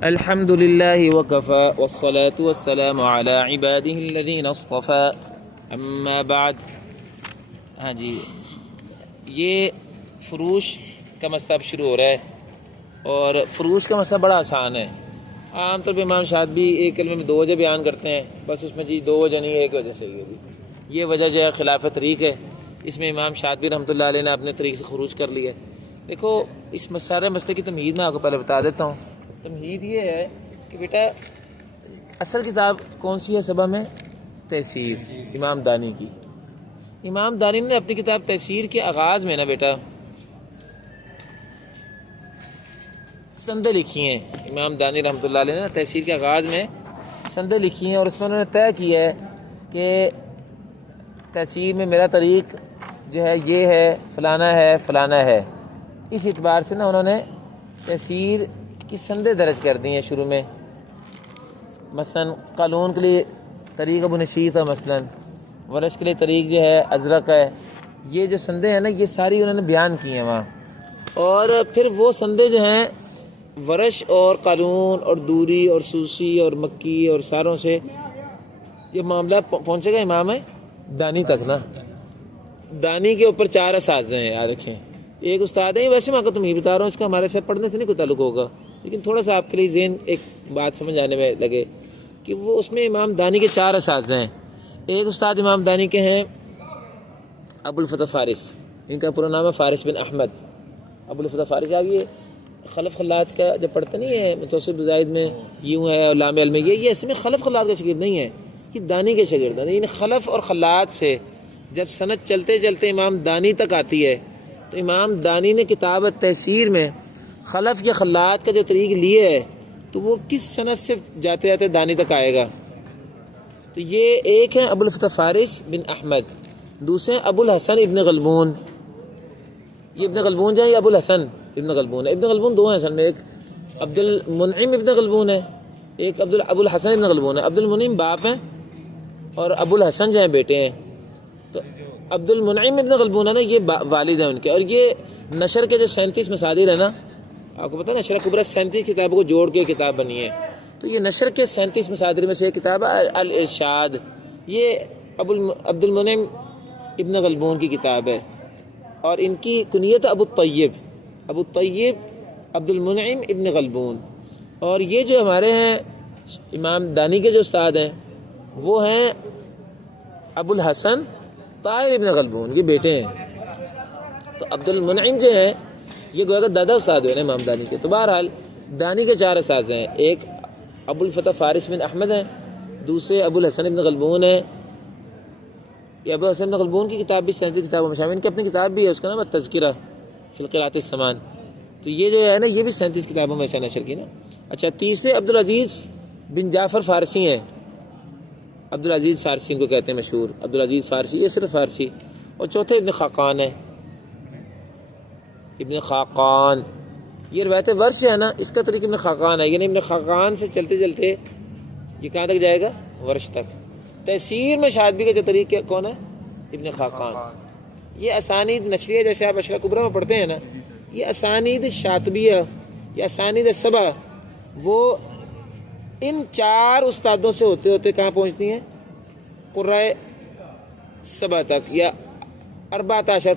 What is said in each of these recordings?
الحمد للہ وکفی والصلاة والسلام علی عبادہ الذین اصطفی اما بعد۔ ہاں جی، یہ فروش کا مسئلہ اب شروع ہو رہا ہے، اور فروش کا مسئلہ بڑا آسان ہے۔ عام طور پہ امام شاطبی ایک کلمے میں 2 وجہ بیان کرتے ہیں، بس اس میں جی 2 وجہ نہیں، ایک وجہ صحیح ہے جی۔ یہ وجہ جو ہے خلاف طریق ہے، اس میں امام شاطبی رحمۃ اللہ علیہ نے اپنے طریق سے خروج کر لیا ہے۔ دیکھو، اس سارے مسئلے کی تمہید میں آپ کو پہلے بتا دیتا ہوں۔ تمہید یہ ہے کہ بیٹا اصل کتاب کون سی ہے سبا میں؟ تحسیر، امام دانی کی۔ امام دانی نے اپنی کتاب تحسیر کے آغاز میں نا بیٹا سندیں لکھی ہیں۔ امام دانی رحمۃ اللہ علیہ نے تحسیر کے آغاز میں سندیں لکھی ہیں، اور اس میں انہوں نے طے کیا ہے کہ تحسیر میں میرا طریق جو ہے یہ ہے، فلانا ہے، فلانا ہے۔ اس اعتبار سے نا انہوں نے تحسیر کی سندیں درج کر دی ہیں شروع میں۔ مثلاً قالون کے لیے طریق ابو نشیط ہے، مثلاً ورش کے لیے طریق جو ہے ازرق ہے۔ یہ جو سندیں ہیں نا، یہ ساری انہوں نے بیان کی ہیں وہاں۔ اور پھر وہ سندیں جو ہیں ورش اور قالون اور دوری اور سوسی اور مکی اور ساروں سے یہ معاملہ پہنچے گا امام دانی تک نا۔ دانی کے اوپر 4 اساتذہ ہیں، یاد رکھیں۔ ایک استاد ہے، ویسے میں آپ کو تمہیں بتا رہا ہوں، اس کا ہمارے ساتھ پڑھنے سے نہیں کوئی تعلق ہوگا، لیکن تھوڑا سا آپ کے لیے ذہن ایک بات سمجھ آنے میں لگے کہ وہ اس میں امام دانی کے 4 اساتذہ ہیں۔ ایک استاد امام دانی کے ہیں ابو الفتح فارس، ان کا پورا نام ہے فارس بن احمد۔ ابو الفتح فارس، آپ یہ خلف خلات کا جب پڑھتے نہیں ہے متوسط زائد میں یوں ہے اور لام علم میں یہ اس میں خلف خلات کا شاگرد نہیں ہے، یہ دانی کے شاگرد ہیں۔ لیکن خلف اور خلات سے جب سند چلتے چلتے امام دانی تک آتی ہے، تو امام دانی نے کتاب تحسیر میں خلف یا خلات کا جو طریق لیے ہے، تو وہ کس سند سے جاتے جاتے دانی تک آئے گا؟ تو یہ ایک ہے ابو الفتح فارس بن احمد، دوسرے ابو الحسن ابن غلبون۔ یہ ابن غلبون جو ہے، یہ ابو الحسن ابن غلبون ہے۔ ابن غلبون 2 ہیں اصل میں، ایک عبد المنعم ابن غلبون ہے، ایک ابو الحسن ابن غلبون ہے۔ عبد المنعم باپ ہیں اور ابو الحسن جو ہیں بیٹے ہیں۔ تو عبد المنعم ابن غلبون ہے نا، یہ والد ہیں ان کے، اور یہ نشر کے جو 37 مصادر ہیں نا، آپ کو پتہ ہے نشر کبریٰ 37 کتابوں کو جوڑ کے کتاب بنی ہے، تو یہ نشر کے 37 مصادر میں سے ایک کتاب ہے الارشاد۔ یہ عبد المنعم ابن غلبون کی کتاب ہے، اور ان کی کنیت ابو الطیب عبد المنعم ابن غلبون۔ اور یہ جو ہمارے ہیں امام دانی کے جو استاد ہیں، وہ ہیں ابو الحسن طاہر ابن غلبون، یہ بیٹے ہیں۔ تو عبد المنعم جو ہے، یہ گویا کہ دادا استاد ہوئے نا امام دانی کے۔ تو بہرحال دانی کے 4 اساتذہ ہیں، ایک ابو الفتح فارس بن احمد ہیں، دوسرے ابو الحسن ابن غلبون ہیں۔ یہ ابو الحسن ابن غلبون کی کتاب بھی 37 کتابوں میں شامل، ان کی اپنی کتاب بھی ہے، اس کا نام ہے تذکرہ فی القراءۃ الثمان۔ تو یہ جو ہے نا، یہ بھی 37 کتابوں میں سے نشر کی نا۔ اچھا، تیسرے عبدالعزیز بن جعفر فارسی ہیں، عبدالعزیز فارسی ان کو کہتے ہیں مشہور، عبدالعزیز فارسی، یہ صرف فارسی۔ اور چوتھے ابن خاقان ہے، ابن خاقان۔ یہ روایت ورش ہے نا، اس کا طریق ابن خاقان ہے، یعنی ابن خاقان سے چلتے چلتے یہ کہاں تک جائے گا؟ ورش تک۔ تحسیر میں شاطبی کا جو طریق ہے کون ہے؟ ابن خاقان۔ یہ اسانید نشریہ جیسے آپ اشرا کبریٰ میں پڑھتے ہیں نا، یہ اسانید شاطبیہ یا اسانید سبع، وہ ان 4 استادوں سے ہوتے ہوتے کہاں پہنچتی ہیں؟ قرۂ سبع تک یا 14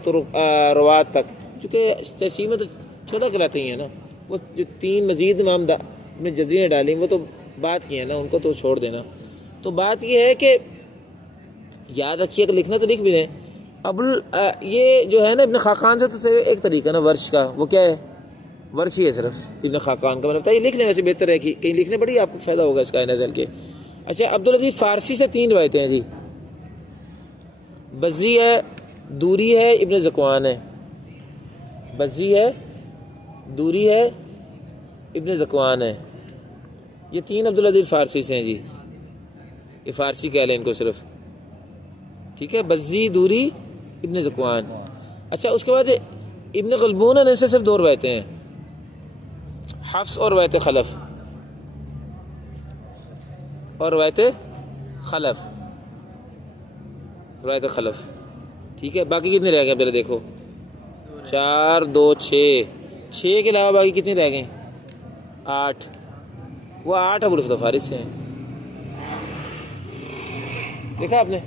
روات تک، چونکہ تحسیر میں تو 14 کہلاتی ہیں نا۔ وہ جو 3 مزید امام نے جزیریں ڈالیں، وہ تو بات کی ہے نا، ان کو تو چھوڑ دینا۔ تو بات یہ ہے کہ یاد رکھیے کہ لکھنا تو لکھ بھی دیں۔ یہ جو ہے نا ابن خاقان سے تو ایک طریقہ نا ورش کا، وہ کیا ہے؟ ورش ہی ہے صرف ابن خاقان کا، مطلب یہ لکھ لیں، ویسے بہتر ہے کہ کہیں لکھنے پڑی، آپ کو فائدہ ہوگا اس کا نزل کے۔ اچھا، عبدالعزیز فارسی سے 3 روایتیں ہیں جی، بزی ہے، دوری ہے، ابن ذکوان ہے۔ بزی ہے، دوری ہے، ابن ذکوان ہے۔ یہ 3 عبدالعزیز فارسی سے ہیں جی، یہ فارسی کہہ لیں ان کو صرف، ٹھیک ہے؟ بزی، دوری، ابن ذکوان۔ اچھا، اس کے بعد ابن غلبون نے سے صرف 2 روایتیں ہیں، حفص اور روایت خلف، اور روایت خلف، ٹھیک ہے؟ باقی کتنے رہ گئے پہلے دیکھو، 4 2 6 کے علاوہ باقی کتنے رہ گئے؟ 8۔ وہ 8 ابوالفضل فارس سے ہیں. دیکھا آپ نے,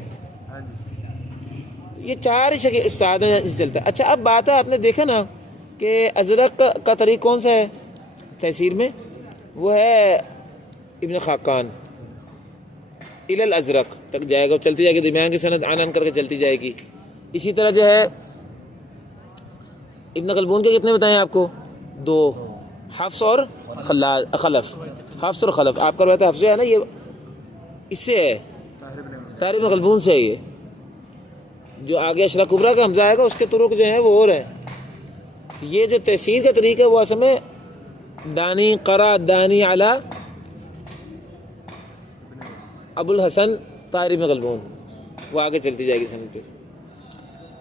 یہ 4 ہی شکیل استاد ہیں جس سے چلتا ہے. اچھا اب بات ہے, آپ نے دیکھا نا کہ ازرق کا طریق کون سا ہے تفسیر میں؟ وہ ہے ابن خاقان الی الازرق تک جائے گا, چلتی جائے گی, درمیان کی سند عن کر کے چلتی جائے گی. اسی طرح جو ہے ابن قلبون کے کتنے بتائیں آپ کو؟ 2, حفص اور خلف. حفص اور خلف آپ کا روایت حفص ہے نا, یہ اس سے ہے طاہر ابن قلبون سے ہے. یہ جو آگے اشرا کبرا کا حمزہ آئے گا اس کے طرق جو ہیں وہ اور ہیں. یہ جو تفسیر کا طریقہ ہے وہ اصل میں دانی قرا دانی علی ابو الحسن طاہر ابن قلبون, وہ آگے چلتی جائے گی سند پہ.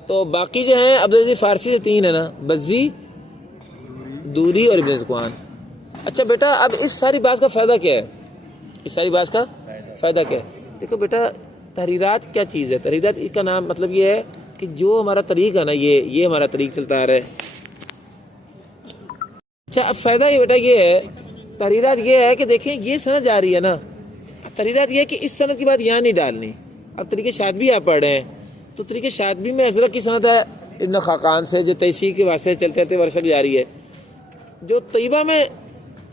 تو باقی جو ہیں عبدالعزیز فارسی سے 3 ہے نا, بزی, دوری اور ابن زکوان. اچھا بیٹا اب اس ساری بات کا فائدہ کیا ہے؟ اس ساری بات کا فائدہ کیا ہے؟ دیکھو بیٹا تحریرات کیا چیز ہے؟ تحریرات کا نام مطلب یہ ہے کہ جو ہمارا طریق ہے نا, یہ ہمارا طریق چلتا آ رہا ہے. اچھا اب فائدہ یہ بیٹا یہ ہے, تحریرات یہ ہے کہ دیکھیں یہ سند جا رہی ہے نا, تحریرات یہ ہے کہ اس سند کی بات یہاں نہیں ڈالنی. اب طریقے شاطبی آپ پڑھ رہے ہیں تو طریقے شاطبی میں ازرق کی سند ہے ابن خاقان سے جو تیسیر کے واسطے چلتے رہتے ورثہ کی جاری ہے. جو طیبہ میں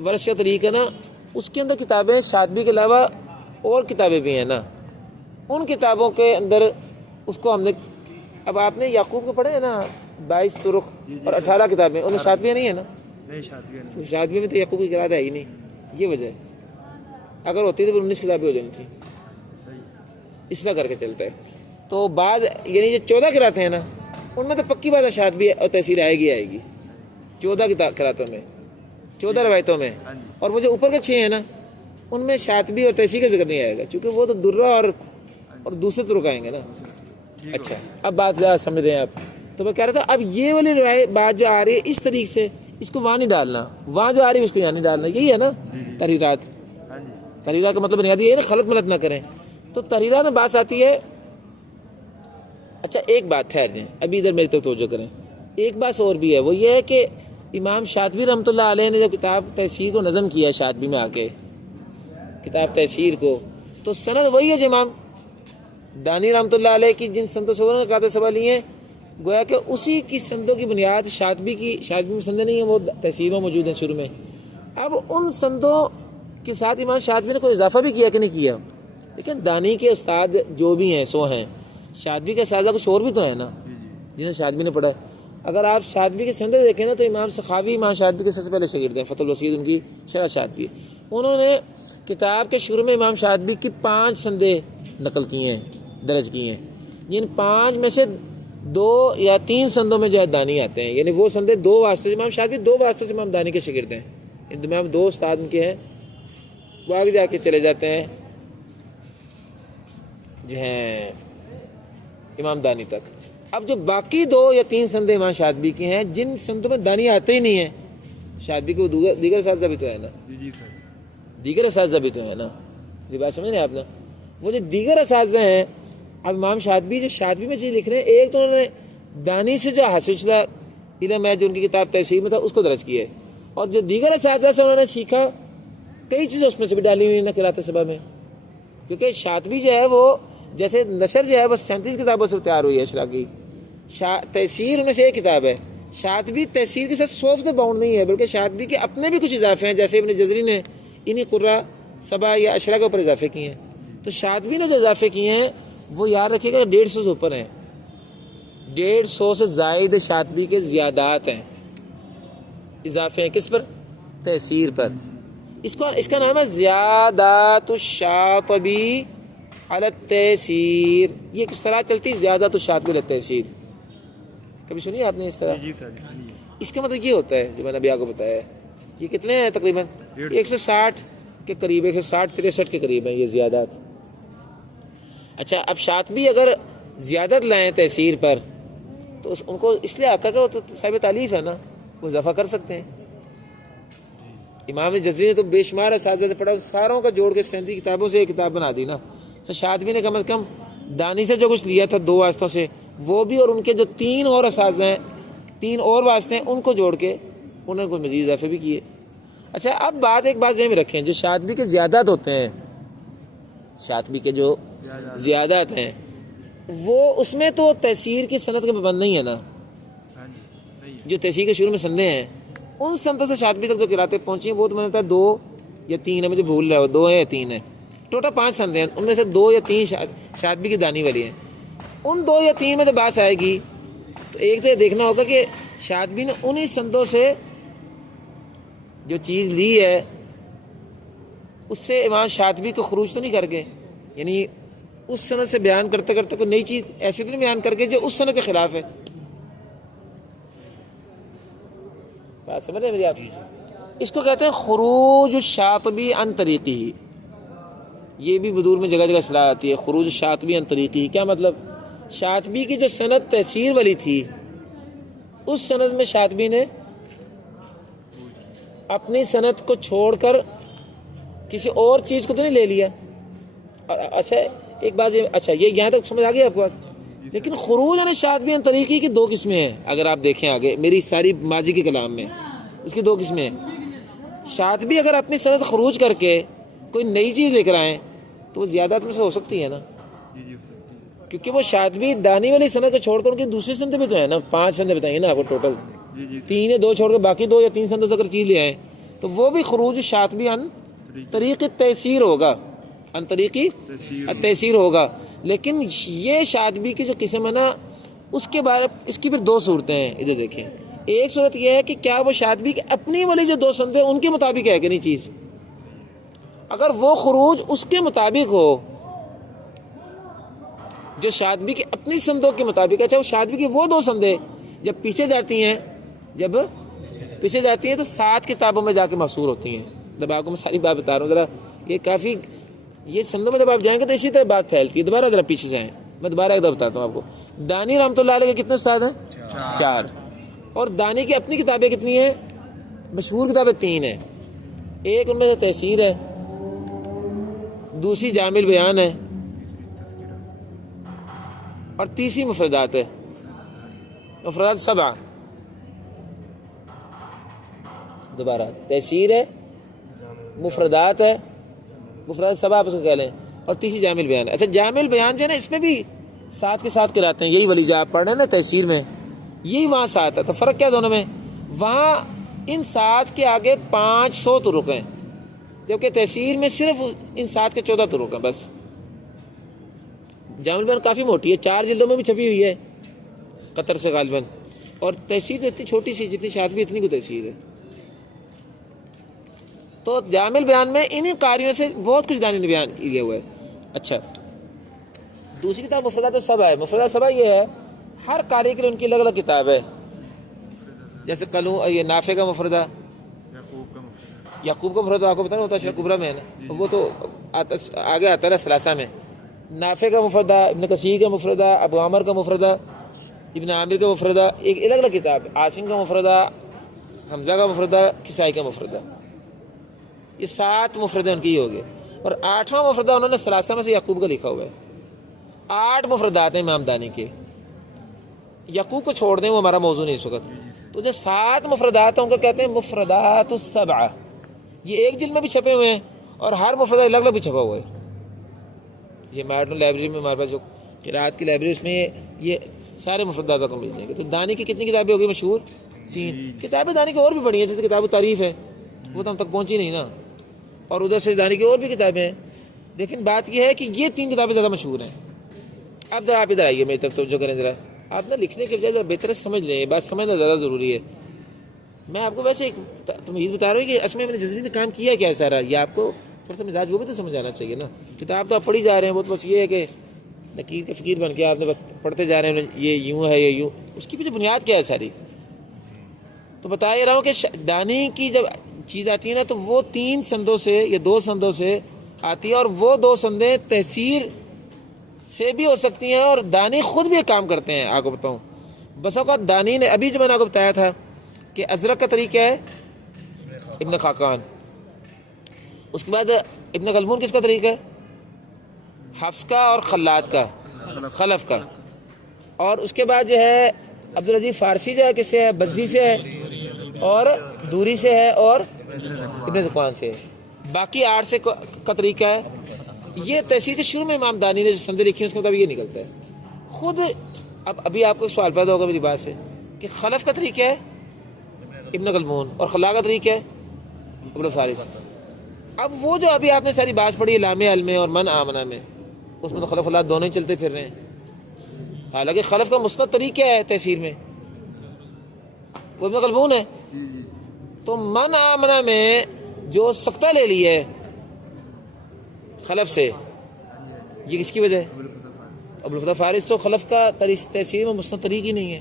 ورث کا طریق ہے نا, اس کے اندر کتابیں شاطبی کے علاوہ اور کتابیں بھی ہیں نا, ان کتابوں کے اندر اس کو ہم نے, اب آپ نے یعقوب کو پڑھے ہیں نا 22 طرق اور 18 کتابیں, ان میں شاطبیہ نہیں ہے نا. شاطبی میں تو یعقوب کی قرات ہے ہی نہیں, یہ وجہ ہے. اگر ہوتی تو 19 کتابیں ہو جانی تھی. اس طرح کر کے چلتا ہے. تو بعض یعنی جو 14 قراتیں ہیں نا, ان میں تو پکی بات ہے شاطبی اور تفسیر آئے گی 14 قراتوں میں, 14 روایتوں میں. اور وہ جو اوپر کے 6 ہیں نا, ان میں شاطبی اور تفسیر کا ذکر نہیں آئے گا, چونکہ وہ تو درہ اور دوسرے طرق آئیں گے نا. اچھا اب بات زیادہ سمجھ رہے ہیں آپ. تو میں کہہ رہا تھا اب یہ والی روایت بات جو آ رہی ہے اس طریقے سے, اس کو وہاں نہیں ڈالنا, وہاں جو آ رہی ہے اس کو یہاں نہیں ڈالنا. یہی ہے نا تحریرات. تحریرات کا مطلب بنیادی یہ ہے نا خلط ملت نہ کریں. تو تحریرات میں بات آتی ہے. اچھا ایک بات ٹھہر جائیں, ابھی ادھر میری طرف توجہ کریں. ایک بات اور بھی ہے, وہ یہ ہے کہ امام شاطبی رحمۃ اللہ علیہ نے جب کتاب تفسیر کو نظم کیا شاطبی میں آ کے کتاب تفسیر کو, تو سند وہی ہے جو امام دانی رحمۃ اللہ علیہ کی جن سندوں سے انہوں نے قاعدہ سبا لیے ہیں, گویا کہ اسی کی سندوں کی بنیاد شاطبی میں سندیں نہیں ہیں, وہ تفسیر میں موجود ہیں شروع میں. اب ان سندوں کے ساتھ امام شاطبی نے کوئی اضافہ بھی کیا کہ نہیں کیا؟ لیکن دانی کے استاد جو بھی ہیں 100 ہیں, شاطبی کا اساتذہ کچھ اور بھی تو ہے نا جنہیں شاطبی نے پڑھا ہے. اگر آپ شاطبی کے سندیں دیکھیں نا تو امام سخاوی امام شاطبی کے سب سے پہلے شاگرد ہیں, فتح الوسید ان کی شرح شاطبی. انہوں نے کتاب کے شروع میں امام شاطبی کی 5 سندیں نقل کی ہیں, درج کی ہیں, جن 5 میں سے 2 یا 3 سندوں میں جو ہے دانی آتے ہیں. یعنی وہ سندیں 2 واسطے سے امام شاطبی 2 واسطے سے امام دانی کے شاگرد ہیں. ان میں 2 استاد ان کے ہیں, وہ آگے جا کے چلے جاتے ہیں جو ہیں امام دانی تک. اب جو باقی 2 یا 3 سندیں امام شاطبی کی ہیں جن سندوں میں دانی آتے ہی نہیں ہیں, شاطبی کو دیگر اساتذہ بھی تو ہے نا, دیگر اساتذہ بھی تو ہے نا, یہ بات سمجھ رہے ہیں آپ نے. وہ جو دیگر اساتذہ ہیں, اب امام شاطبی جو شاطبی میں چیز لکھ رہے ہیں, ایک تو انہوں نے دانی سے جو حاصل شدہ علم ہے جو ان کی کتاب تفسیر میں تھا اس کو درج کیا ہے, اور جو دیگر اساتذہ سے انہوں نے سیکھا کئی چیزیں اس میں سے بھی ڈالی ہوئی ہیں قرات سبا میں. کیونکہ شاطبی جو ہے وہ جیسے نثر جو ہے بس 37 کتابوں سے تیار ہوئی ہے اشرا کی, تفسیر ان میں سے ایک کتاب ہے. شاطبی تفسیر کے ساتھ 100 سے باؤنڈ نہیں ہے, بلکہ شاطبی کے اپنے بھی کچھ اضافے ہیں, جیسے ابن جزری نے انہی قرہ سبا یا اشرا کے اوپر اضافے کیے ہیں. تو شاطبی نے جو اضافے کیے ہیں وہ یاد رکھیے گا 150 سے اوپر ہیں, 150 سے زائد شاطبی کے زیادات ہیں, اضافے ہیں. کس پر؟ تفسیر پر. اس کا نام ہے زیادات الشاطبی علی التفسیر. یہ کس طرح چلتی؟ زیادات الشاطبی علی التفسیر. کبھی سنی آپ نے اس طرح؟ اس کا مطلب یہ ہوتا ہے جو میں نے ابھی آپ کو بتایا ہے. یہ کتنے ہیں تقریباً 160 کے قریب, 160-63 کے قریب ہیں یہ زیادات. اچھا اب شاطبی اگر زیادت لائیں تفسیر پر تو ان کو اس لیے آقا کہ وہ تو صاحب تعلیف ہے نا, وہ اضافہ کر سکتے ہیں. امام جزری نے تو بے شمار اساتذہ سے پڑھا, ساروں کا جوڑ کے 37 کتابوں سے ایک کتاب بنا دی نا. تو شاطبی نے کم از کم دانی سے جو کچھ لیا تھا 2 واسطوں سے وہ بھی, اور ان کے جو 3 اور اساتذہ ہیں 3 اور واسطے ہیں ان کو جوڑ کے انہوں نے کوئی مزید اضافے بھی کیے. اچھا اب ایک بات ذہن میں رکھیں، جو شاطبی کے زیادات ہوتے ہیں، شاطبی کے جو زیادات ہیں وہ اس میں تو تحصیل کی سند کے پابند نہیں ہے نا، جو تحصیل کے شروع میں سندیں ہیں ان سندوں سے شاطبی تک جو قراتیں پہنچی ہیں وہ تو میں نے بتایا 2 یا 3 ہے، مجھے بھول رہا ہے، 2 ہے یا 3 ہے، ٹوٹل 5 سندیں ہیں، ان میں سے 2 یا 3 شاطبی کی دانی والی ہیں۔ ان 2 یا 3 میں تو بات آئے گی تو ایک تو یہ دیکھنا ہوگا کہ شاطبی نے انہی سندوں سے جو چیز لی ہے اس سے امام شاطبی کو خروج تو نہیں کر کے، یعنی اس سند سے بیان کرتے کرتے کوئی نئی چیز ایسی تو نہیں بیان کر کے جو اس سند کے خلاف ہے۔ بات سمجھ رہے میری آپ؟ اس کو کہتے ہیں خروج الشاطبی عن طریقی، یہ بھی بدور میں جگہ جگہ اصطلاح آتی ہے، خروج الشاطبی عن طریقی۔ کیا مطلب؟ شاطبی کی جو سند تحصیل والی تھی اس سند میں شاطبی نے اپنی سند کو چھوڑ کر کسی اور چیز کو تو نہیں لے لیا۔ اچھا ایک بات اچھا یہ یہاں تک سمجھ آ گئی آپ کو بات؟ لیکن خروج عن شاطبی عن طریقی کی 2 قسمیں ہیں، اگر آپ دیکھیں آگے میری ساری ماضی کے کلام میں اس کی 2 قسمیں ہیں۔ شاطبی اگر اپنی سند خروج کر کے کوئی نئی چیز لے کر آئیں تو وہ زیادات میں سے ہو سکتی ہے نا، کیونکہ وہ شاطبی دانی والی سند کو چھوڑ کر ان کی دوسری سند بھی تو ہے نا، 5 سندیں بتائیں نا آپ کو ٹوٹل، 3 یا 2 چھوڑ کے باقی 2 یا 3 سندوں سے اگر چیز لے آئیں تو وہ بھی خروج شاطبی عن طریق تحصیل ہوگا، عن طریق تحصیل ہوگا۔ لیکن یہ شاطبی کی جو قسم ہے نا اس کے بارے اس کی پھر 2 صورتیں ہیں، ادھر دیکھیں۔ ایک صورت یہ ہے کہ کیا وہ شاطبی کی اپنی والی جو 2 سندیں ان کے مطابق ہے کہ نہیں چیز، اگر وہ خروج اس کے مطابق ہو جو شاطبی کی اپنی سندوں کے مطابق ہے، اچھا وہ شاطبی کی وہ 2 سندیں جب پیچھے جاتی ہیں تو 7 کتابوں میں جا کے محصور ہوتی ہیں۔ جب آپ کو میں ساری بات بتا رہا ہوں، ذرا یہ کافی یہ سندوں میں جب آپ جائیں گے تو اسی طرح بات پھیلتی ہے۔ دوبارہ ذرا پیچھے جائیں، میں دوبارہ ایک دفعہ بتاتا ہوں آپ کو۔ دانی رحمۃ اللہ علیہ کے کتنے استاد ہیں؟ 4، اور دانی کی اپنی کتابیں کتنی ہیں؟ مشہور کتابیں 3 ہیں، ایک ان میں سے تحصیل ہے، دوسری جامع البیان ہے، اور تیسری مفردات ہے، مفردات 7۔ دوبارہ تحصیل ہے، مفردات ہے، مفردات 7 آپ اس کو کہہ لیں، اور تیسری جامع البیان ہے۔ اچھا جامع البیان جو ہے نا اس میں بھی 7 کے 7 قراءتیں ہیں، یہی والی جو آپ پڑھ رہے ہیں نا تحصیل میں، یہی وہاں 7 ہے۔ تو فرق کیا دونوں میں؟ وہاں ان 7 کے آگے 500 طرق ہیں، جبکہ تحصیل میں صرف ان 7 کے 14 طرق ہیں بس۔ جامع البیان کافی موٹی ہے، 4 جلدوں میں بھی چھپی ہوئی ہے قطر سے غالباً، اور تحصیل تو اتنی چھوٹی سی جتنی شاطبی اتنی کو تحصیل ہے۔ تو جامع البیان میں انہی قاریوں سے بہت کچھ دانی نے بیان کیا ہوا ہے۔ اچھا دوسری کتاب مفردات 7 ہے۔ مفردات 7 یہ ہے ہر قاری کے لیے ان کی الگ الگ کتاب ہے، جیسے یہ نافع کا مفردہ، یعقوب کا مفردہ آپ کو پتہ نہیں ہوتا، شیخ کبرا میں ہے نا، وہ تو آگے آتا ہے ثلاثہ میں۔ نافع کا مفردہ، ابن کثیر کا مفردہ، ابو عامر کا مفردہ، ابن عامر کا مفردہ، ایک الگ الگ کتاب ہے۔ عاصم کا مفردہ، حمزہ کا مفردہ، کسائی کا مفردہ، یہ 7 مفردے ان کی ہی ہو گئے، اور 8واں مفردہ انہوں نے ثلاثہ میں سے یعقوب کا لکھا ہوا ہے۔ 8 مفردات ہیں امام دانی کے، یعقوب کو چھوڑ دیں وہ ہمارا موضوع نہیں اس وقت۔ تو جو 7 مفردات ہیں ان کو کہتے ہیں مفردات السبع، یہ ایک جلد میں بھی چھپے ہوئے ہیں اور ہر مفردہ الگ الگ بھی چھپا ہوا ہے۔ یہ میرٹن لائبریری میں ہمارے پاس جو قرات کی لائبریری اس میں یہ سارے مفردات کو مل جائیں گے۔ تو دانی کی کتنی کتابیں ہوگی مشہور؟ 3 کتابیں دانی کی اور بھی بڑی ہیں، جیسے کتاب تعریف ہے وہ تو ہم تک پہنچی نہیں نا، اور ادھر سے دانی کی اور بھی کتابیں ہیں، لیکن بات یہ ہے کہ یہ 3 کتابیں زیادہ مشہور ہیں۔ اب ذرا آپ ادھر آئیے میری طرف توجہ کریں، ذرا آپ نا لکھنے کے بجائے ذرا بہتر سمجھ لیں، یہ بات سمجھنا زیادہ ضروری ہے۔ میں آپ کو ویسے ایک تمہید بتا رہا ہوں کہ اصل میں نے جذری نے کام کیا کیا ہے سارا، یہ آپ کو تھوڑا سا مزاج وہ بھی تو سمجھ آنا چاہیے نا۔ کتاب تو آپ پڑھی جا رہے ہیں، وہ تو بس یہ ہے کہ نقیر کے فقیر بن کے آپ نے بس پڑھتے جا رہے ہیں، یہ یوں ہے یہ یوں، اس کی پیچھے بنیاد کیا ہے ساری۔ تو بتا یہ رہا ہوں کہ دانی کی جب چیز آتی ہے نا تو وہ 3 سندوں سے یا 2 سندوں سے آتی ہے، اور وہ 2 سندیں تحصیل سے بھی ہو سکتی ہیں، اور دانی خود بھی ایک کام کرتے ہیں۔ آپ کو بتاؤں بس اوقات دانی نے ابھی جو میں نے آپ کو بتایا تھا کہ ازرق کا طریقہ ہے ابن خاقان، اس کے بعد ابن غلمون کس کا طریقہ ہے؟ حفص کا اور خلاد کا، خلف کا، اور اس کے بعد جو ہے عبدالعزیز فارسی جو ہے کس سے ہے؟ بزی سے ہے، اور دوری سے ہے، اور ابن ذکوان سے، باقی 8 سے کا طریقہ ہے یہ تحصیل کے شروع میں امام دانی نے جو سندیں لکھی ہیں اس کے مطابق یہ نکلتا ہے خود۔ ابھی آپ کو ایک سوال پیدا ہوگا میری بات سے کہ خلف کا طریقہ ہے ابن غلمون اور خلا کا طریقہ ہے ابن فارس۔ اب وہ جو ابھی آپ نے ساری بات پڑھی لام علم اور من آمنہ میں، اس میں تو خلف اللہ دونوں ہی چلتے پھر رہے ہیں، حالانکہ خلف کا مسند طریقہ ہے تحصیل میں وہ ابن غلمون ہے۔ تو من آمنہ میں جو سکتہ لے لی ہے خلف سے، یہ کس کی وجہ ہے؟ ابو الفتح فارس تو خلف کا تحصیل میں مسند طریق ہی نہیں ہے۔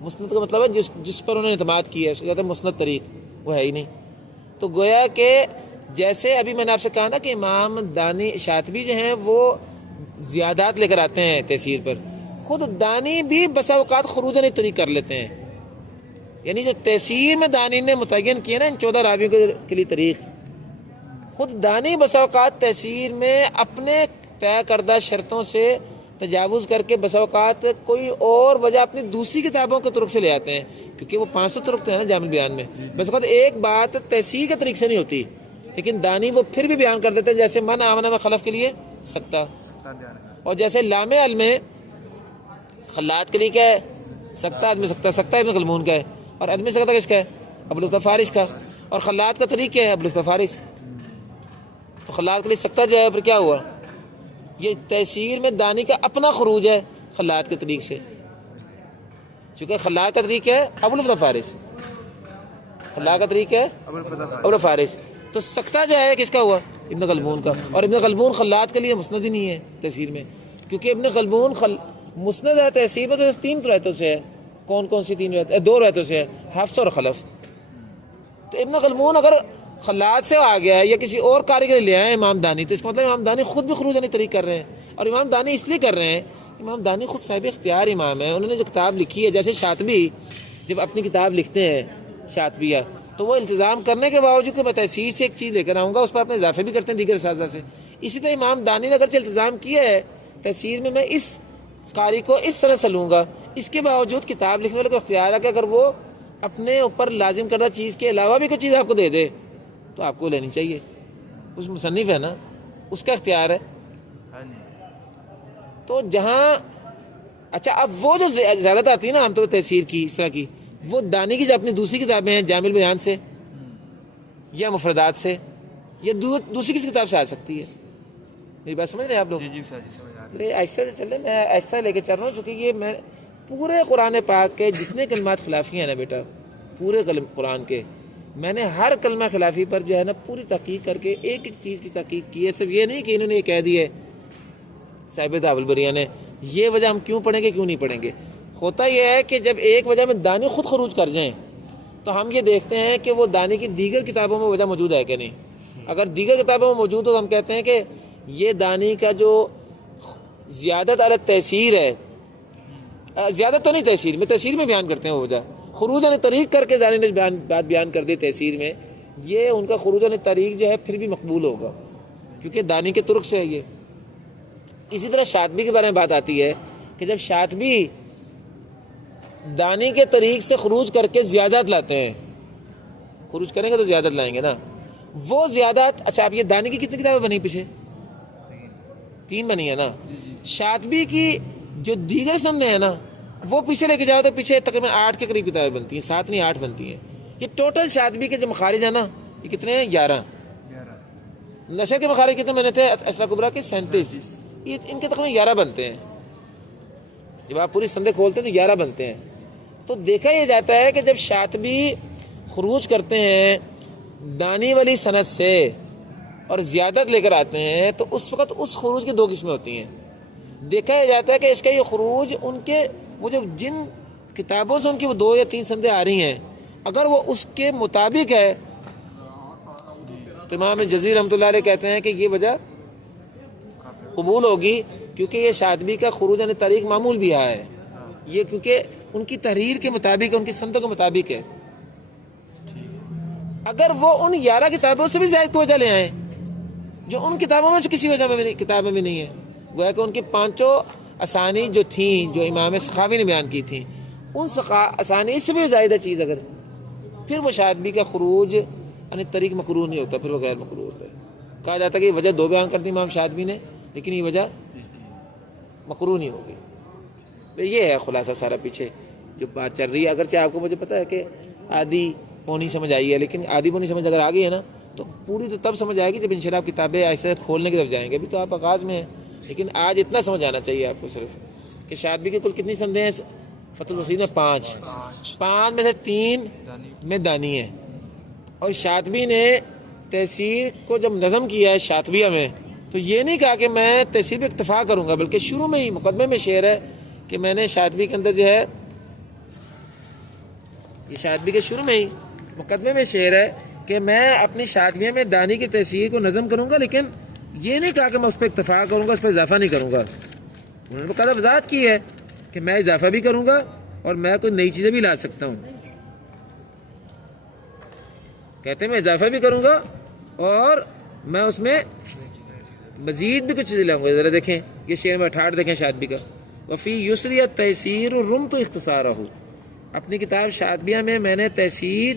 مسند کا مطلب ہے جس پر انہوں نے اعتماد کیا ہے اس کو کہتے ہیں مسند طریق، وہ ہے ہی نہیں۔ تو گویا کہ جیسے ابھی میں نے آپ سے کہا نا کہ امام دانی شاطبی جو ہیں وہ زیادات لے کر آتے ہیں تحصیل پر، خود دانی بھی بسا اوقات خروجاً طریق کر لیتے ہیں، یعنی جو تحصیل میں دانی نے متعین کیا نا ان 14 راویوں کے لیے طریق، خود دانی بسا اوقات تحصیل میں اپنے طے کردہ شرطوں سے تجاوز کر کے بسا اوقات کوئی اور وجہ اپنی دوسری کتابوں کے طرق سے لے آتے ہیں، کیونکہ وہ 500 طرق تو ہے نا جامع بیان میں، بس اوقات ایک بات تحصیل کے طریق سے نہیں ہوتی، لیکن دانی وہ پھر بھی بیان کر دیتے ہیں، جیسے من آمنہ میں خلف کے لیے سکتہ، اور جیسے لام علم میں خلات کے لیے کیا ہے سکتہ، عدم سکتہ، سکتہ ابن غلمون کا ہے، اور عدم سکتہ کس کا ہے ابو الفتح فارس کا، اور خلات کا طریق کیا ہے ابو الفتح فارس۔ تو خلات کے لیے سکتہ جو ہے پھر کیا ہوا، یہ تحصیل میں دانی کا اپنا خروج ہے خلات کے طریق سے، چونکہ خلات کا طریق ہے ابو الفتح فارس، خلات کا طریق ہے ابو الفتح فارس، تو سکتہ جو ہے کس کا ہوا ابن غلمون کا، اور ابن غلمون خلات کے لیے مسند ہی نہیں ہے تحصیل میں، کیونکہ ابن غلمون مسند ہے تحصیل میں تو 3 روایتوں سے ہے۔ کون کون سی 3 روایتیں؟ 2 روایتوں سے ہے، حفص اور خلف۔ تو ابن غلمون اگر خلات سے آ گیا ہے یا کسی اور قاری کے لیے لے آئے امام دانی، تو اس کا مطلب امام دانی خود بھی خروج طریق کر رہے ہیں، اور امام دانی اس لیے کر رہے ہیں، امام دانی خود صاحب اختیار امام ہے، انہوں نے جو کتاب لکھی ہے، جیسے شاطبی جب اپنی کتاب لکھتے ہیں شاطبیہ، تو وہ التزام کرنے کے باوجود کہ میں تحصیل سے ایک چیز لے کر آؤں گا، اس پر اپنے اضافے بھی کرتے ہیں دیگر اساتذہ سے، اسی طرح امام دانی نے اگرچہ التزام کیا ہے تحصیل میں اس قاری کو اس طرح سے لوں گا، اس کے باوجود کتاب لکھنے والے کو اختیار ہے کہ اگر وہ اپنے اوپر لازم کردہ چیز کے علاوہ بھی کوئی چیز آپ کو دے دے تو آپ کو لینی چاہیے، اس مصنف ہے نا، اس کا اختیار ہے۔ تو جہاں اچھا اب وہ جو زیادت آتی ہے نا عام طور تحصیل کی اس طرح کی، وہ دانی کی جو اپنی دوسری کتابیں ہیں جامع بیان سے یا مفردات سے یا دوسری کسی کتاب سے آ سکتی ہے، میری بات سمجھ رہے ہیں آپ لوگ؟ ایسا چل رہے، میں ایسا لے کے چل رہا ہوں، چونکہ یہ میں پورے قرآن پاک کے جتنے کلمات خلافی ہیں نا بیٹا، پورے قرآن کے میں نے ہر کلمہ خلافی پر جو ہے نا پوری تحقیق کر کے ایک ایک چیز کی تحقیق کی ہے، صرف یہ نہیں کہ انہوں نے یہ کہہ دی ہے صاحب دعوۃ البریہ نے یہ وجہ ہم کیوں پڑھیں گے کیوں نہیں پڑھیں گے۔ ہوتا یہ ہے کہ جب ایک وجہ میں دانی خود خروج کر جائیں تو ہم یہ دیکھتے ہیں کہ وہ دانی کی دیگر کتابوں میں وجہ موجود ہے کہ نہیں، اگر دیگر کتابوں میں موجود ہو تو ہم کہتے ہیں کہ یہ دانی کا جو زیادت علی تحصیل ہے، زیادت تو نہیں تحصیل میں، تحصیل میں بیان کرتے ہیں وہ وجہ، خروج عن طریق کر کے دانی نے بات بیان کر دی تحصیل میں، یہ ان کا خروج عن طریق جو ہے پھر بھی مقبول ہوگا کیونکہ دانی کے طرق سے ہے یہ۔ اسی طرح شاطبی کے بارے میں بات آتی ہے کہ جب شاطبی دانی کے طریق سے خروج کر کے زیادت لاتے ہیں، خروج کریں گے تو زیادت لائیں گے نا، وہ زیادت اچھا اب یہ دانی کی کتنی کتابیں بنی پیچھے 3 بنی ہے نا، شاطبی کی جو دیگر سندیں ہیں نا وہ پیچھے لے کے جاؤ تو پیچھے تقریباً 8 کے قریب کتابیں بنتی ہیں، 7 نہیں 8 بنتی ہیں۔ یہ ٹوٹل شاطبی کے جو مخارج ہیں نا یہ کتنے ہیں 11، نشر کے مخارج کتنے بنے تھے اشرا کبریٰ کے 37، یہ ان کے تقریباً 11 بنتے ہیں، جب آپ پوری سندیں کھولتے ہیں تو 11 بنتے ہیں۔ تو دیکھا یہ جاتا ہے کہ جب شاطبی خروج کرتے ہیں دانی والی سند سے اور زیادت لے کر آتے ہیں تو اس وقت اس خروج کی 2 قسمیں ہوتی ہیں۔ دیکھا یہ جاتا ہے کہ اس کا یہ خروج ان کے وہ جو جن کتابوں سے ان کی وہ 2 یا 3 سندیں آ رہی ہیں اگر وہ اس کے مطابق ہے تو امام جزیر رحمۃ اللہ علیہ کہتے ہیں کہ یہ وجہ قبول ہوگی، کیونکہ یہ شاطبی کا خروج عن طریق معمول بھی ہے، یہ کیونکہ ان کی تحریر کے مطابق ان کی سندوں کے مطابق ہے۔ اگر وہ ان 11 کتابوں سے بھی زائد کو وجہ لے آئیں جو ان کتابوں میں سے کسی وجہ میں کتابیں بھی نہیں ہے، گویا کہ ان کی 5 اسانی جو تھیں جو امام سخاوی نے بیان کی تھیں ان اسانی سے بھی زائدہ چیز اگر پھر وہ شاطبی کا خروج یعنی طریق مکروہ نہیں ہوتا، پھر وہ غیر مکروہ ہوتا ہے۔ کہا جاتا ہے کہ یہ وجہ دو بیان کر دی امام شاطبی نے، لیکن یہ وجہ مکروہ نہیں ہوگی۔ یہ ہے خلاصہ سارا پیچھے جو بات چل رہی ہے۔ اگرچہ آپ کو مجھے پتہ ہے کہ آدھی پونی سمجھ آئی ہے، لیکن آدھی پونی سمجھ اگر آ گئی ہے نا تو پوری تو تب سمجھ آئے گی جب انشاءاللہ آپ کتابیں ایسے کھولنے کی طرف جائیں گے۔ ابھی تو آپ آغاز میں ہیں، لیکن آج اتنا سمجھ آنا چاہیے آپ کو صرف کہ شاطبی کی کل کتنی سندیں ہیں فتح الوسیط میں؟ 5 میں سے 3 میں دانی ہے۔ اور شاطبی نے تحصیل کو جب نظم کیا ہے شاطبیہ میں تو یہ نہیں کہا کہ میں تحصیل پہ اکتفا کروں گا، بلکہ شروع میں ہی مقدمے میں شعر ہے کہ میں نے شاطبی کے اندر جو ہے، یہ شاطبی کے شروع میں ہی مقدمے میں شعر ہے کہ میں اپنی شاطبیہ میں دانی کی تحصیل کو نظم کروں گا، لیکن یہ نہیں کہا کہ میں اس پہ اکتفا کروں گا، اس پہ اضافہ نہیں کروں گا۔ انہوں نے بقاعدہ وضاحت کی ہے کہ میں اضافہ بھی کروں گا اور میں کوئی نئی چیزیں بھی لا سکتا ہوں۔ کہتے ہیں میں اضافہ بھی کروں گا اور میں اس میں مزید بھی کچھ چیزیں لاؤں گا۔ ذرا دیکھیں یہ شعر میں 68 دیکھیں شاطبی کا، وفی یسریت تیسیر رمت اختصارہ، اپنی کتاب شاطبیہ میں میں نے تیسیر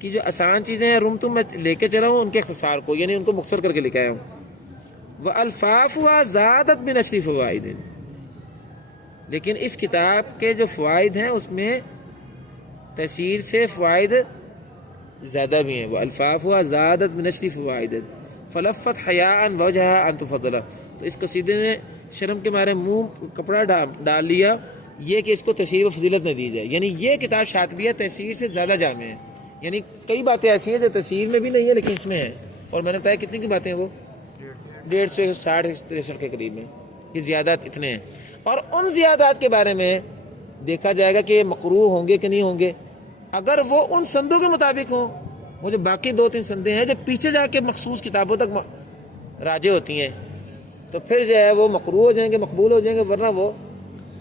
کی جو آسان چیزیں ہیں رمت میں لے کے چلا ہوں ان کے اختصار کو، یعنی ان کو مختصر کر کے لکھا ہوں۔ وَأَلْفَافُهَا زَادَتْ مِنْ أَشْرِفِ فَوَائِدٍ، لیکن اس کتاب کے جو فوائد ہیں اس میں تیسیر سے فوائد زیادہ بھی ہیں۔ وَأَلْفَافُهَا زَادَتْ مِنْ أَشْرِفِ فَوَائِدٍ فَلَفَّتْ حَيَاءً وَوَجْهَهَا أَن تُفَضَّلَ، تو اس قصیدے نے شرم کے مارے منہ کپڑا ڈال لیا یہ کہ اس کو تحصیل و فضیلت نہ دی جائے، یعنی یہ کتاب شاطبیہ تحصیل سے زیادہ جامع ہے۔ یعنی کئی باتیں ایسی ہیں جو تحصیل میں بھی نہیں ہیں لیکن اس میں ہیں، اور میں نے بتایا کتنی کی باتیں ہیں وہ 150 63 کے قریب میں، یہ زیادات اتنے ہیں۔ اور ان زیادات کے بارے میں دیکھا جائے گا کہ مقروء ہوں گے کہ نہیں ہوں گے، اگر وہ ان سندوں کے مطابق ہوں، وہ جو باقی 2-3 سندیں ہیں جو پیچھے جا کے مخصوص کتابوں تک راجع ہوتی ہیں تو پھر جو ہے وہ مقروء ہو جائیں گے، مقبول ہو جائیں گے، ورنہ وہ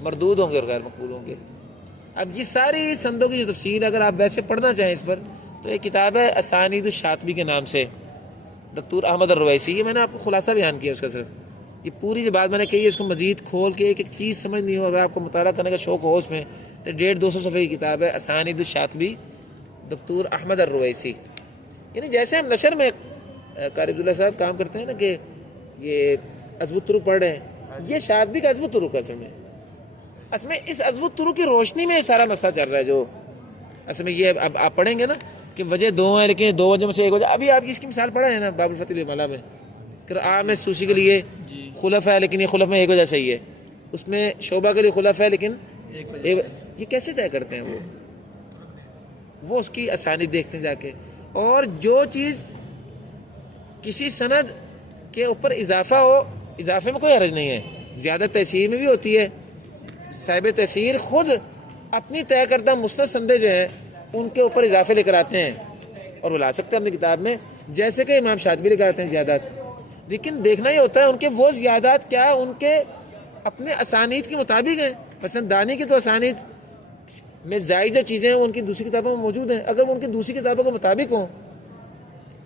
مردود ہوں گے اور غیر مقبول ہوں گے۔ اب یہ ساری سندوں کی جو تفصیل اگر آپ ویسے پڑھنا چاہیں اس پر تو ایک کتاب ہے اسانید الشاطبی کے نام سے، دکتور احمد الرویسی، یہ میں نے آپ کو خلاصہ بیان کیا اس کا، صرف یہ پوری جو بات میں نے کہی ہے اس کو مزید کھول کے ایک ایک چیز سمجھنی ہو، اگر آپ کو مطالعہ کرنے کا شوق ہو اس میں تو 150-200 صفحے کی کتاب ہے اسانید الشاطبی دکتور احمد الرویسی۔ یعنی جیسے ہم نشر میں قاری عبداللہ صاحب کام کرتے ہیں نا کہ یہ عذب الطرق پڑھ رہے ہیں، یہ شاطبی کا عذب الطرق ہے اصل میں اس عذب الطرق کی روشنی میں یہ سارا مسئلہ چل رہا ہے۔ جو اصل میں یہ اب آپ پڑھیں گے نا کہ وجہ 2 ہیں لیکن 2 وجہ میں سے ایک وجہ، ابھی آپ کی اس کی مثال پڑھا ہے نا باب الفتح الملا میں، قراء میں سوسی کے لیے خلف ہے لیکن یہ خلف میں ایک وجہ صحیح ہے، اس میں شعبہ کے لیے خلف ہے لیکن یہ کیسے طے کرتے ہیں وہ اس کی اسانید دیکھتے ہیں جا کے۔ اور جو چیز کسی سند کے اوپر اضافہ ہو، اضافے میں کوئی حرج نہیں ہے، زیادہ تحصیل میں بھی ہوتی ہے، صاحب تحصیل خود اپنی طے کردہ مستند سندیں جو ہیں ان کے اوپر اضافے لے کر آتے ہیں اور وہ لا سکتے ہیں اپنی کتاب میں، جیسے کہ امام شاطبی لے کر آتے ہیں زیادات، لیکن دیکھنا یہ ہوتا ہے ان کے وہ زیادات کیا ان کے اپنے اسانید کے مطابق ہیں۔ مثلا دانی کی تو اسانید میں زائد جو چیزیں ہیں وہ ان کی دوسری کتابوں میں موجود ہیں، اگر وہ ان کی دوسری کتابوں کے مطابق ہوں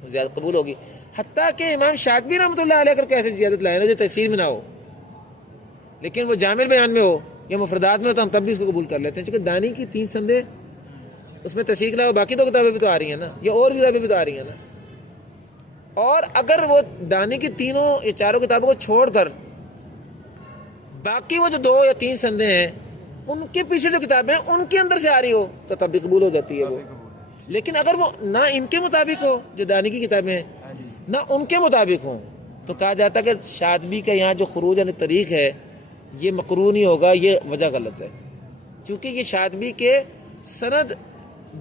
تو زیادہ قبول ہوگی۔ حتیٰ کہ امام شاطبی رحمۃ اللہ علیہ کر کے ایسی زیادت لائے نا جو تفسیر میں نہ ہو لیکن وہ جامع بیان میں ہو یا مفردات میں ہو تو ہم تب بھی اس کو قبول کر لیتے ہیں، چونکہ دانی کی 3 سندیں اس میں تصحیح کے علاوہ باقی 2 کتابیں بھی تو آ رہی ہیں نا، یا اور بھی کتابیں بھی تو آ رہی ہیں نا۔ اور اگر وہ دانی کی 3 یا 4 کتابوں کو چھوڑ کر باقی وہ جو 2 یا 3 سندیں ہیں ان کے پیچھے جو کتابیں ہیں ان کے اندر سے آ رہی ہو تو تب بھی قبول ہو جاتی ہے وہ، لیکن اگر وہ نہ ان کے مطابق ہو جو دانی کی کتابیں ہیں نہ ان کے مطابق ہوں تو کہا جاتا ہے کہ شاطبی کا یہاں جو خروج یعنی طریق ہے یہ مقروء نہیں ہوگا، یہ وجہ غلط ہے، کیونکہ یہ شاطبی کے سند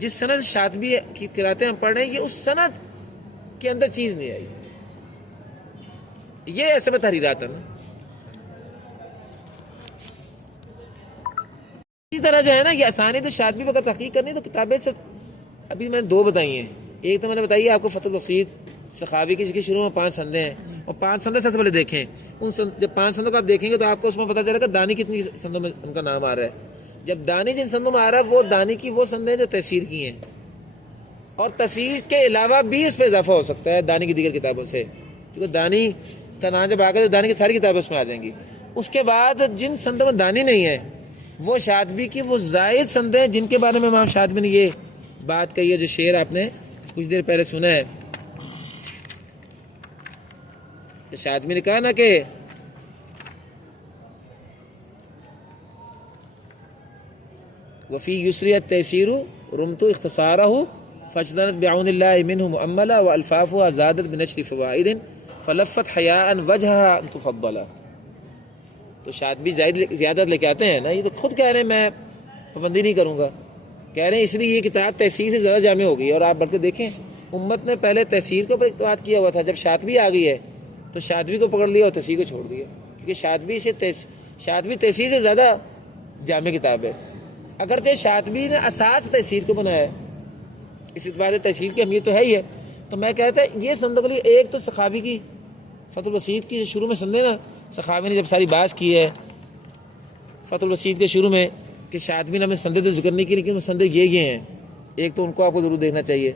جس سند شاطبی کی قراتیں ہم پڑھ رہے ہیں یہ اس سند کے اندر چیز نہیں آئی، یہ ایسے میں تحریرات ہے نا۔ اسی طرح جو ہے نا یہ اسانید شاطبی پر تحقیق کرنی تو کتابیں سے ابھی میں نے 2 بتائی ہیں، ایک تو میں نے بتائی ہے آپ کو فتح الوسیط سخاوی کی، جس کے شروع میں 5 سندیں ہیں، اور 5 سندیں سب سے پہلے دیکھیں، جب 5 سندوں کو آپ دیکھیں گے تو آپ کو اس میں پتہ چلے گا دانی کتنی سندوں میں ان کا نام آ رہا ہے۔ جب دانی جن سندوں میں آ رہا ہے وہ دانی کی وہ سندیں جو تحصیل کی ہیں، اور تحصیل کے علاوہ بھی اس پہ اضافہ ہو سکتا ہے دانی کی دیگر کتابوں سے، کیونکہ دانی کا نام جب آ گیا تو دانی کی ساری کتابیں اس میں آ جائیں گی۔ اس کے بعد جن سندوں میں دانی نہیں ہے وہ شاطبی کی وہ زائد سندیں جن کے بارے میں امام شاطبی نے یہ بات کہی ہے جو شعر آپ نے کچھ دیر پہلے سنا ہے کہ شادمی نے کہا نا کہ وفی یسری التیسیر رمت اختصارہ فاجتنت بعون اللہ منہ مؤملا والفافها زادت بنشر فوائد فلفت حیاء وجہها ان تفضلا. تو شادمی زیادت لے کے آتے ہیں نا، یہ تو خود کہہ رہے ہیں میں پابندی نہیں کروں گا، کہہ رہے ہیں اس لیے یہ کتاب تحصیل سے زیادہ جامع ہو گئی ہے. اور آپ بلکہ دیکھیں امت نے پہلے تحصیل کو پر اعتماد کیا ہوا تھا، جب شاطبی آ گئی ہے تو شاطبی کو پکڑ لیا اور تحصیل کو چھوڑ دیا، کیونکہ شاطبی تحصیل سے زیادہ جامع کتاب ہے. اگرچہ شاطبی نے اساس تحصیل کو بنایا ہے، اس اعتبار سے تحصیل کی اہمیت تو ہے ہی ہے. تو میں کہتا ہے یہ سندوں کے لیے ایک تو سخاوی کی فتح الوسیط کی شروع میں سندے نا، سخاوی نے جب ساری بات کی ہے فتح الوسیط کے شروع میں کہ شاطبی نے ہمیں سندے تو ذکر نہیں کی، لیکن وہ سندے یہ ہیں، ایک تو ان کو آپ کو ضرور دیکھنا چاہیے.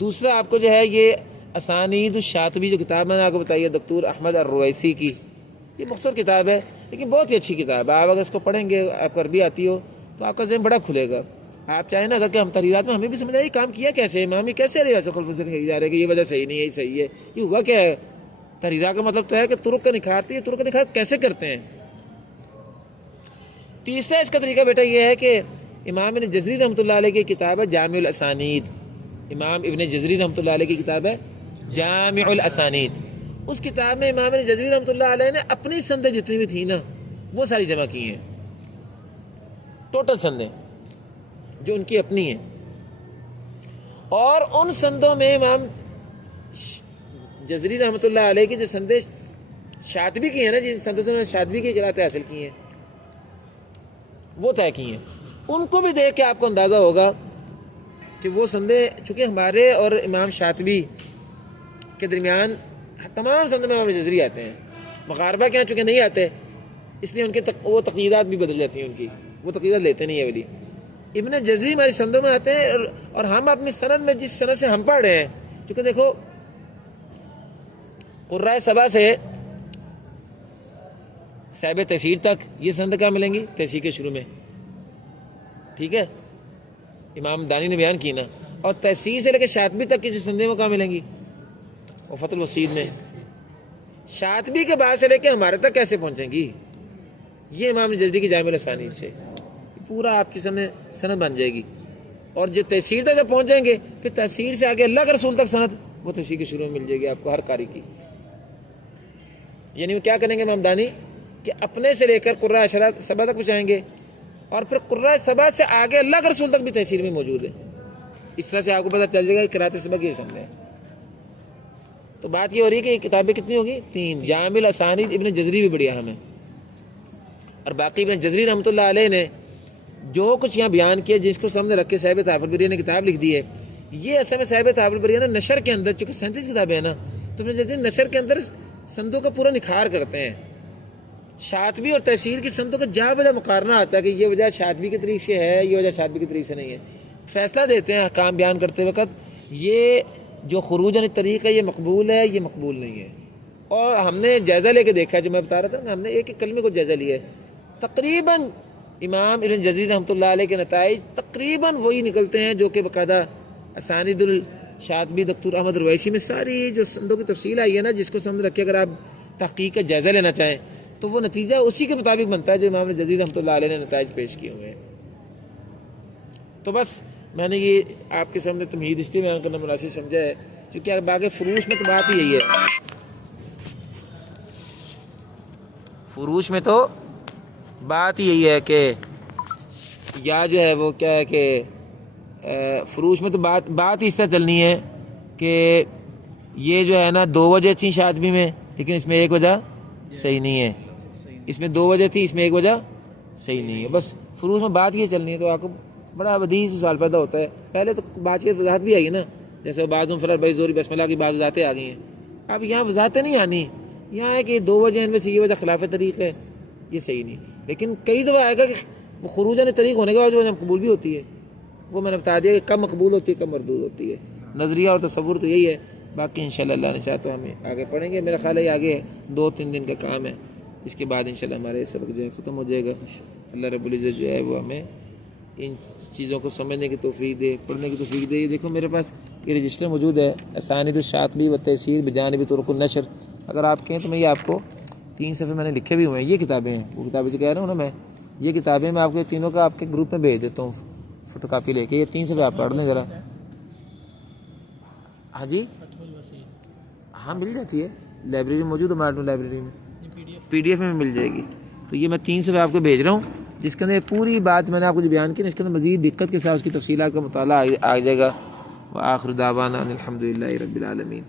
دوسرا آپ کو جو ہے یہ اسانید الشاطبی جو کتاب میں نے آپ کو بتائی ہے دکتور احمد الرویسی کی، یہ مختصر کتاب ہے لیکن بہت ہی اچھی کتاب ہے. آپ اگر اس کو پڑھیں گے، آپ کو عربی آتی ہو تو آپ کا ذہن بڑا کھلے گا. آپ چاہیں نا اگر کہ ہم تحریرات میں ہمیں بھی سمجھ آئے کام کیا کیسے، امام کیسے ریاست خلف سے جا رہے کہ یہ وجہ صحیح نہیں ہے، یہ صحیح ہے، یہ ہوا کیا ہے. تحریرات کا مطلب تو ہے کہ طرق کا نکھارتی ہے، طرق کا نکھار کیسے کرتے ہیں. تیسرا اس کا طریقہ بیٹا یہ ہے کہ امام ابن جزری رحمۃ اللہ علیہ کی کتاب ہے جامع الاسانید. امام ابن جزری رحمۃ اللہ علیہ کی کتاب ہے جامع الاسانید. اس کتاب میں امام ابن جزری رحمۃ اللہ علیہ نے اپنی سندیں جتنی بھی تھیں نا وہ ساری جمع کی ہیں، ٹوٹل سندیں جو ان کی اپنی ہیں. اور ان سندوں میں امام جزری رحمۃ اللہ علیہ کی جو سندیں شاطبی کی ہیں نا، جن سندوں سے انہوں نے شاطبی کی قراتیں حاصل کی ہیں وہ طے کی ہیں. ان کو بھی دیکھ کے آپ کو اندازہ ہوگا کہ وہ سندیں چونکہ ہمارے اور امام شاطبی کے درمیان تمام سندوں میں امام جزری آتے ہیں، مغاربہ کے یہاں چونکہ نہیں آتے اس لیے ان کے وہ تقییدات بھی بدل جاتی ہیں، ان کی وہ تقییدات لیتے نہیں ہیں. ولی ابن جزری ہماری سندوں میں آتے ہیں اور ہم اپنی سند میں جس سند سے ہم پڑھ رہے ہیں، چونکہ دیکھو قرائے سبا سے صاحب تحصیل تک یہ سند کیا ملیں گی تحصیل کے شروع میں، ٹھیک ہے، امام دانی نے بیان کی نا. اور تحصیل سے لے کے شاطبی تک کی جو سندیں وہ کہاں ملیں گی وہ فتح الوسیط میں. شاطبی کے بعد سے لے کے ہمارے تک کیسے پہنچیں گی یہ امام جزری کی جامع الاسانید سے پورا آپ کی سامنے سند بن جائے گی. اور جو تحصیل تک جب پہنچ جائیں گے پھر تحصیل سے آگے اللہ کے رسول تک سند وہ تحصیل کے شروع میں مل جائے گی آپ کو ہر قاری کی. یعنی وہ کیا کریں گے امام دانی کہ اپنے سے لے کر قرآن سبا تک پہنچائیں گے اور پھر قرآن سبا سے آگے اللہ کے رسول تک بھی تحصیل میں موجود ہے. اس طرح سے آپ کو پتہ چل جائے گا کہ قرات سبا کی سند ہے. تو بات یہ ہو رہی ہے کہ یہ کتابیں کتنی ہوگی 3. جامع الاسانید ابن جزری بھی بڑی اہم ہے، اور باقی ابن جزری رحمۃ اللہ علیہ نے جو کچھ یہاں بیان کیا جس کو سامنے رکھ کے صاحب تحفۃ البریہ نے کتاب لکھ دی ہے، یہ اصل میں صاحب تحفۃ البریہ نا نشر کے اندر چونکہ 37 کتابیں ہیں نا تو ابن جزری نشر کے اندر سندوں کا پورا نکھار کرتے ہیں. شاطبی اور تحصیل کی سندوں کا جا بجا مقارنہ آتا ہے کہ یہ وجہ شاطبی کے طریق سے ہے، یہ وجہ شاطبی کے طریق سے نہیں ہے. فیصلہ دیتے ہیں احکام بیان کرتے وقت یہ جو خروج عن طریق ہے یہ مقبول ہے، یہ مقبول نہیں ہے. اور ہم نے جائزہ لے کے دیکھا، جو میں بتا رہا تھا ہم نے ایک ایک کلمے کو جائزہ لیا ہے، تقریباً امام ابن جزری رحمۃ اللہ علیہ کے نتائج تقریباً وہی نکلتے ہیں جو کہ باقاعدہ اسانید الشاطبی دکتور احمد رویسی میں ساری جو سندوں کی تفصیل آئی ہے نا، جس کو سند رکھ کے اگر آپ تحقیق کا جائزہ لینا چاہیں تو وہ نتیجہ اسی کے مطابق بنتا ہے جو امام ابن جزری رحمۃ اللہ علیہ نے نتائج پیش کیے ہوئے ہیں. تو بس میں نے یہ آپ کے سامنے تمہید اس لیے بیان کرنا مناسب سمجھا ہے کیونکہ باقی فروش میں تو بات ہی یہی ہے، فروش میں تو بات ہی یہی ہے کہ یا جو ہے وہ کیا ہے کہ فروش میں تو بات ہی اس طرح چلنی ہے کہ یہ جو ہے نا 2 وجہ تھیں شاطبی میں لیکن اس میں ایک وجہ صحیح نہیں ہے، اس میں 2 وجہ تھی اس میں ایک وجہ صحیح نہیں ہے. بس فروش میں بات یہ چلنی ہے. تو آپ کو بڑا بدیہی سوال پیدا ہوتا ہے. پہلے تو بات کی وضاحت بھی آئی ہے نا، جیسے بعض منفرد بھائی زوری بسم اللہ کی بعض وضاحتیں آ گئی ہیں. اب یہاں وضاحتیں نہیں آنی، یہاں ہے کہ 2 وجہ ان میں سے یہ وجہ خلاف طریق ہے، یہ صحیح نہیں. لیکن کئی دفعہ آئے گا کہ وہ خروج عن طریق ہونے کے بعد جو وجہ مقبول بھی ہوتی ہے، وہ میں نے بتا دیا کہ کم مقبول ہوتی ہے کم مردود ہوتی ہے. نظریہ اور تصور تو یہی ہے. باقی انشاءاللہ اللہ نے چاہا تو ہمیں آگے پڑھیں گے. میرا خیال ہے آگے 2-3 دن کا کام ہے، اس کے بعد انشاءاللہ ہمارے سبق جو ہے ختم ہو جائے گا. اللہ رب العزت جو ہے وہ ہمیں ان چیزوں کو سمجھنے کی توفیق دے، پڑھنے کی توفیق دے. یہ دیکھو میرے پاس یہ رجسٹر موجود ہے، اسانید الشاطبی و تیسیر بجانب طرق النشر. اگر آپ کہیں تو میں یہ آپ کو 3 صفحے میں نے لکھے بھی ہوئے ہیں، یہ کتابیں ہیں، وہ کتابیں جو کہہ رہا ہوں نا میں، یہ کتابیں میں آپ کو تینوں کا آپ کے گروپ میں بھیج دیتا ہوں فوٹو کاپی لے کے. یہ 3 صفحے آپ پڑھ لیں ذرا. ہاں جی ہاں مل جاتی ہے، لائبریری میں موجود ہے، مارٹن لائبریری میں پی ڈی ایف میں مل جائے گی. تو یہ میں 3 صفحے آپ کو بھیج رہا ہوں، جس کے اندر پوری بات میں نے آپ کو جو بیان کی نا، اس کے اندر مزید دقت کے ساتھ اس کی تفصیلات کا مطالعہ آ جائے گا. وآخر دعوانا ان الحمد للہ رب العالمین.